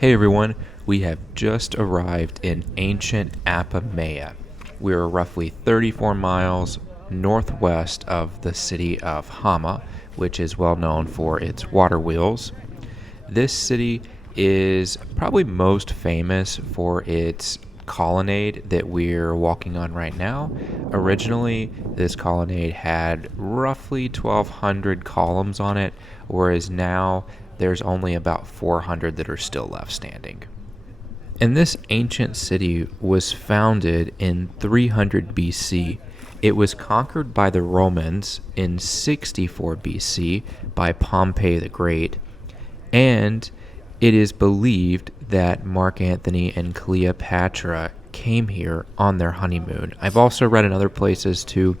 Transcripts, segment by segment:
Hey everyone, we have just arrived in ancient Apamea. We are roughly 34 miles northwest of the city of Hama, which is well known for its water wheels. This city is probably most famous for its colonnade that we're walking on right now. Originally, this colonnade had roughly 1,200 columns on it, whereas now there's only about 400 that are still left standing. And this ancient city was founded in 300 BC. It was conquered by the Romans in 64 BC by Pompey the Great, and it is believed that Mark Antony and Cleopatra came here on their honeymoon. I've also read in other places too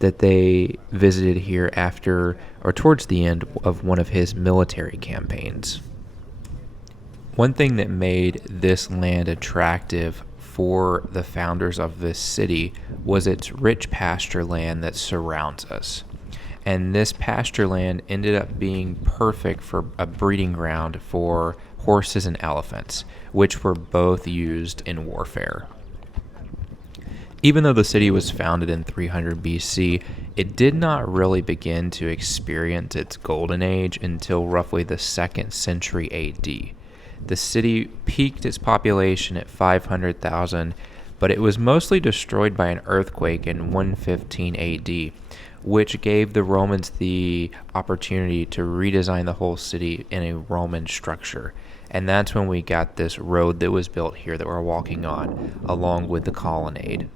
that they visited here after or towards the end of one of his military campaigns. One thing that made this land attractive for the founders of this city was its rich pasture land that surrounds us. And this pasture land ended up being perfect for a breeding ground for horses and elephants, which were both used in warfare. Even though the city was founded in 300 BC, it did not really begin to experience its golden age until roughly the 2nd century AD. The city peaked its population at 500,000, but it was mostly destroyed by an earthquake in 115 AD, which gave the Romans the opportunity to redesign the whole city in a Roman structure. And that's when we got this road that was built here that we're walking on, along with the colonnade.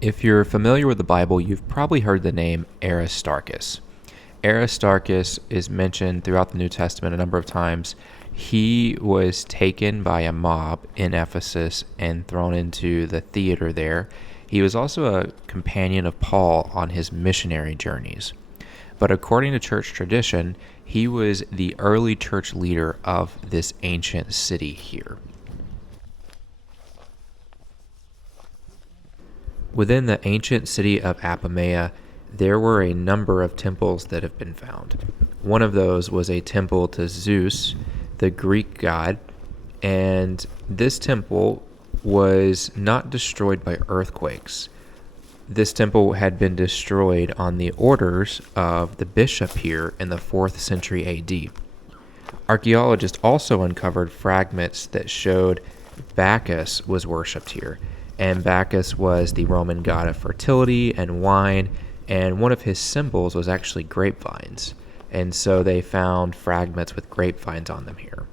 If you're familiar with the Bible, you've probably heard the name Aristarchus. Aristarchus is mentioned throughout the New Testament a number of times. He was taken by a mob in Ephesus and thrown into the theater there. He was also a companion of Paul on his missionary journeys. But according to church tradition, he was the early church leader of this ancient city here. Within the ancient city of Apamea, there were a number of temples that have been found. One of those was a temple to Zeus, the Greek god, and this temple was not destroyed by earthquakes. This temple had been destroyed on the orders of the bishop here in the 4th century AD. Archaeologists also uncovered fragments that showed Bacchus was worshipped here, and Bacchus was the Roman god of fertility and wine, and one of his symbols was actually grapevines. And so they found fragments with grapevines on them here.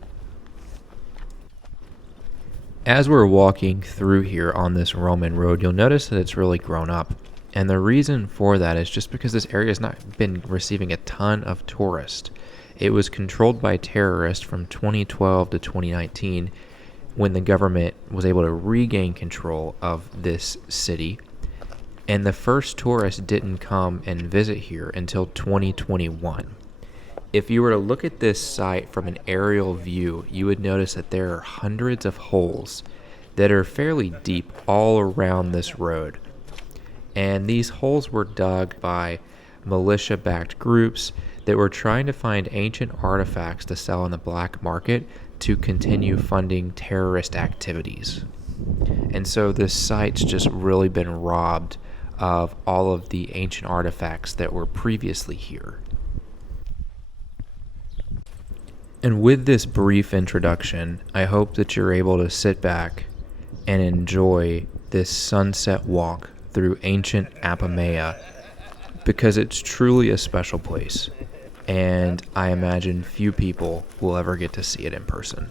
As we're walking through here on this Roman road, you'll notice that it's really grown up. And the reason for that is just because this area has not been receiving a ton of tourists. It was controlled by terrorists from 2012 to 2019 when the government was able to regain control of this city. And the first tourists didn't come and visit here until 2021. If you were to look at this site from an aerial view, you would notice that there are hundreds of holes that are fairly deep all around this road. And these holes were dug by militia-backed groups that were trying to find ancient artifacts to sell in the black market to continue funding terrorist activities. And so this site's just really been robbed of all of the ancient artifacts that were previously here. And with this brief introduction, I hope that you're able to sit back and enjoy this sunset walk through ancient Apamea, because it's truly a special place, and I imagine few people will ever get to see it in person.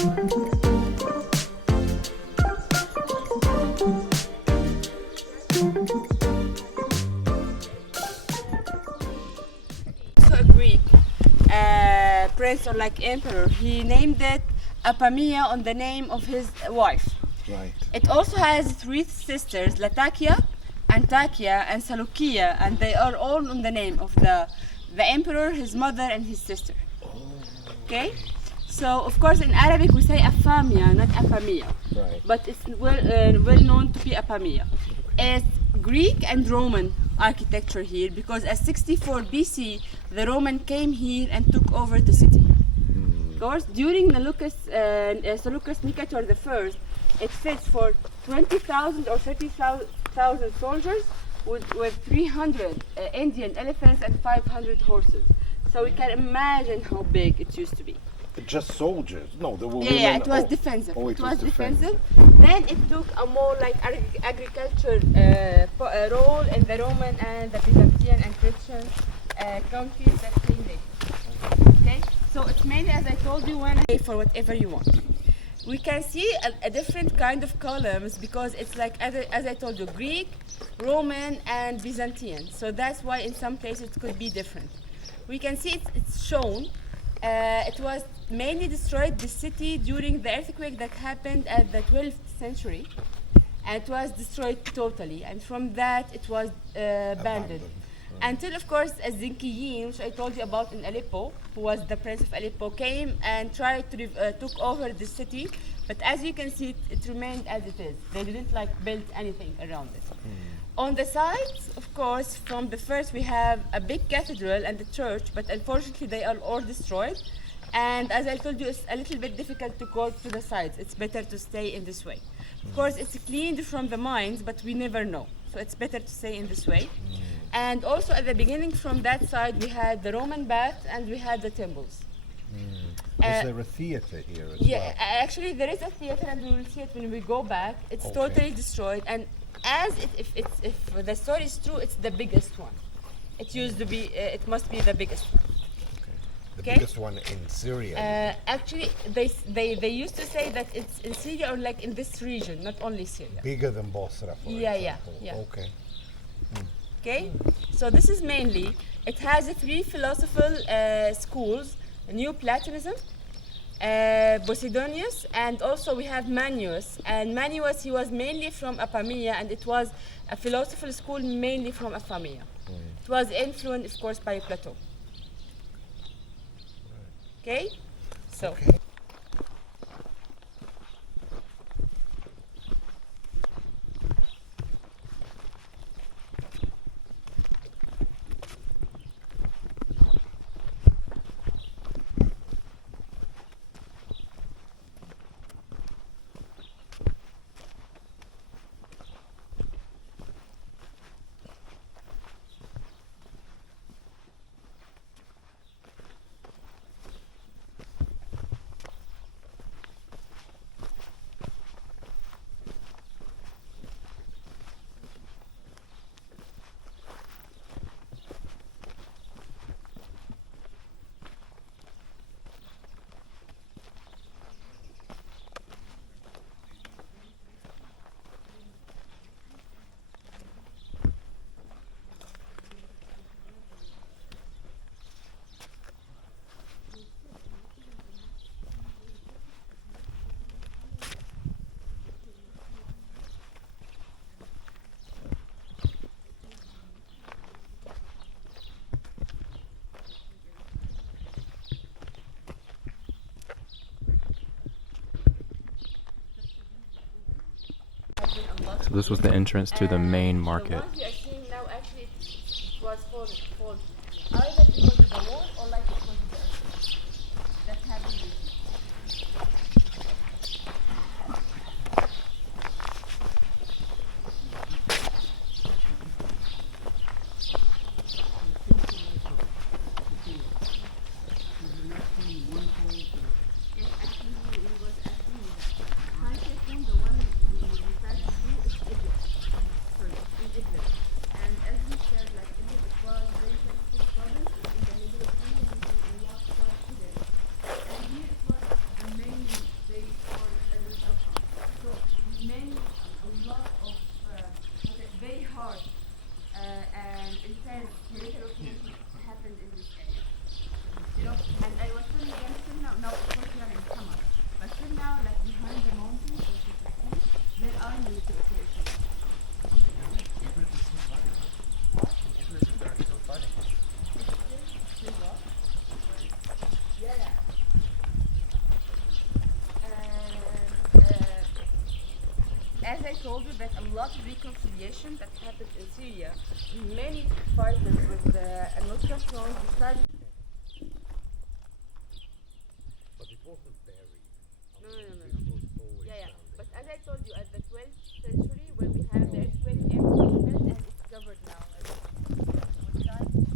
So a Greek prince or like emperor, he named it Apamea on the name of his wife. Right. It also has three sisters, Latakia, Antakya, and Seleukia, and they are all on the name of the emperor, his mother, and his sister. Okay? So, of course, in Arabic we say Apamea, not Apamea. Right. But it's well known to be Apamea. It's Greek and Roman architecture here because at 64 BC, the Roman came here and took over the city. Of course, during Seleucus Nicator I, it fits for 20,000 or 30,000 soldiers with 300 Indian elephants and 500 horses. So we can imagine how big it used to be. Just soldiers? No, there were Yeah, women. it was defensive. Oh, it was defensive. defensive. Then it took a more like agriculture role in the Roman and the Byzantine and Christian countries that came later. Okay, so it's mainly, as I told you, one for whatever you want. We can see a different kind of columns because it's like, as I told you, Greek, Roman, and Byzantine. So that's why in some places it could be different. We can see it's shown. It was mainly destroyed, the city, during the earthquake that happened at the 12th century. And it was destroyed totally. And from that, it was abandoned. Until, of course, Zinkiyin, which I told you about in Aleppo, who was the prince of Aleppo, came and tried to took over the city. But as you can see, it remained as it is. They didn't like build anything around it. On the sides, of course, from the first we have a big cathedral and a church, but unfortunately they are all destroyed. And as I told you, it's a little bit difficult to go to the sides. It's better to stay in this way. Of course, it's cleaned from the mines, but we never know. So it's better to stay in this way. And also at the beginning from that side, we had the Roman baths and we had the temples. Is there a theatre here as Yeah, well? actually there is a theater and we will see it when we go back. It's Okay. totally destroyed, and if the story is true, it's the biggest one. It used to be, it must be the biggest one. The Okay. biggest one in Syria. Actually, they used to say that it's in Syria or like in this region, not only Syria. Bigger than Bosra, for Yeah, example. yeah. Okay. Okay, so this is mainly, it has three philosophical schools: Neoplatonism, Posidonius, and also we have Manius. And Manius, he was mainly from Apamea, and it was a philosophical school mainly from Apamea. It was influenced, of course, by Plato. Okay, so. So this was the entrance to the main market. The ones we are seeing now, actually, it was fallen. Either because of the wall or like because of the earthquake. That's happening. as I told you, that a lot of reconciliation that happened in Syria. Many fighters with the Al-Nusra Front decided. But it wasn't buried. No. It was always Yeah. down there. But as I told you, at the 12th century, when we have the earthquake, everything fell and it's covered now. What time?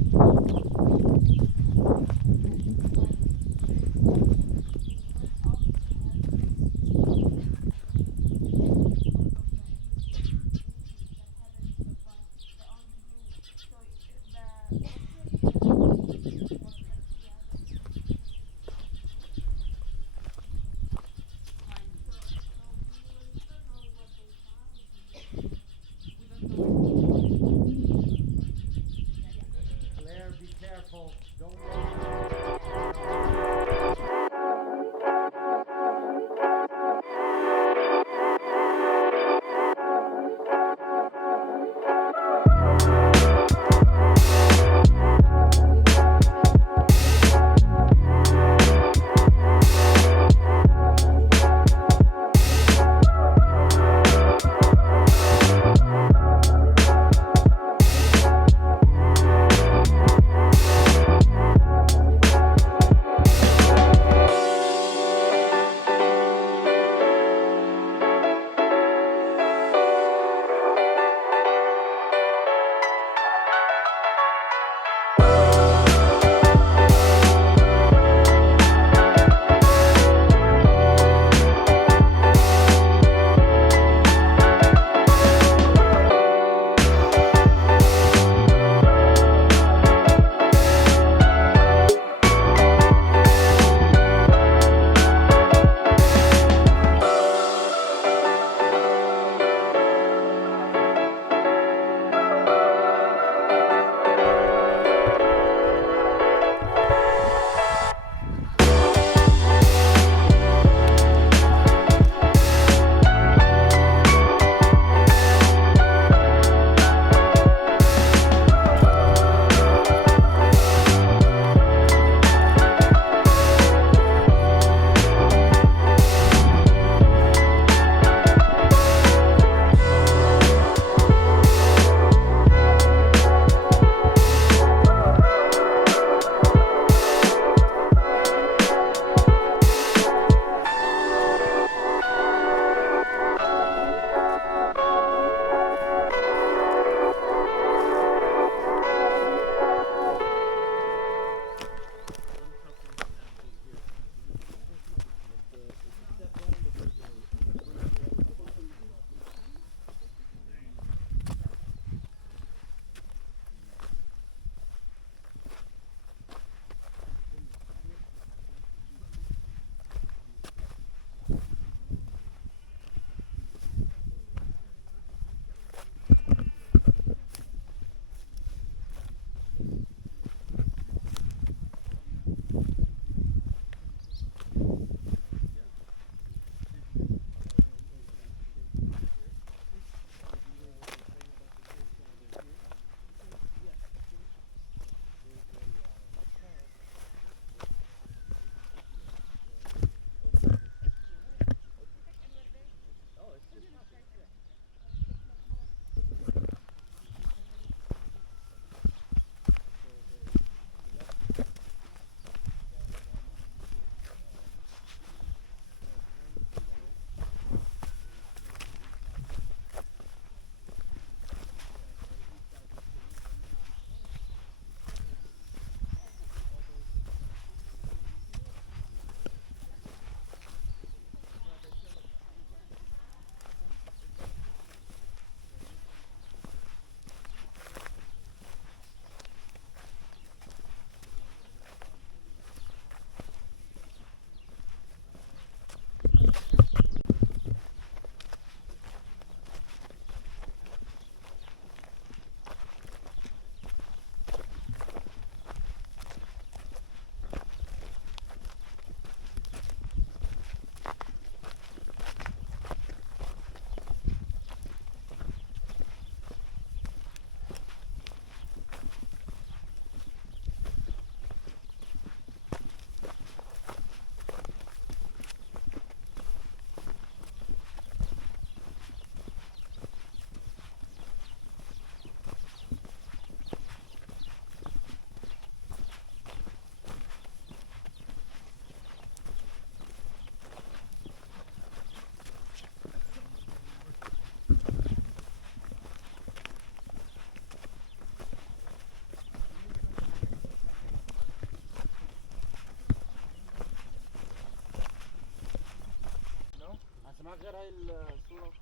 معاك غير هاي الصورة؟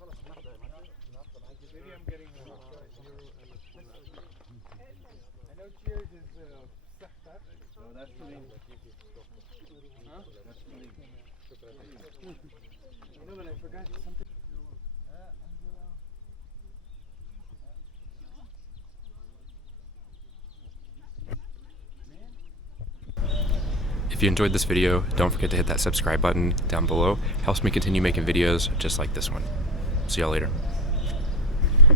خلص ناخدها ماشي؟ Maybe I'm getting I know cheers is صحتك. No, that's for me. Huh? That's for me. No, but I forgot something. If you enjoyed this video, don't forget to hit that subscribe button down below. Helps me continue making videos just like this one. See y'all later.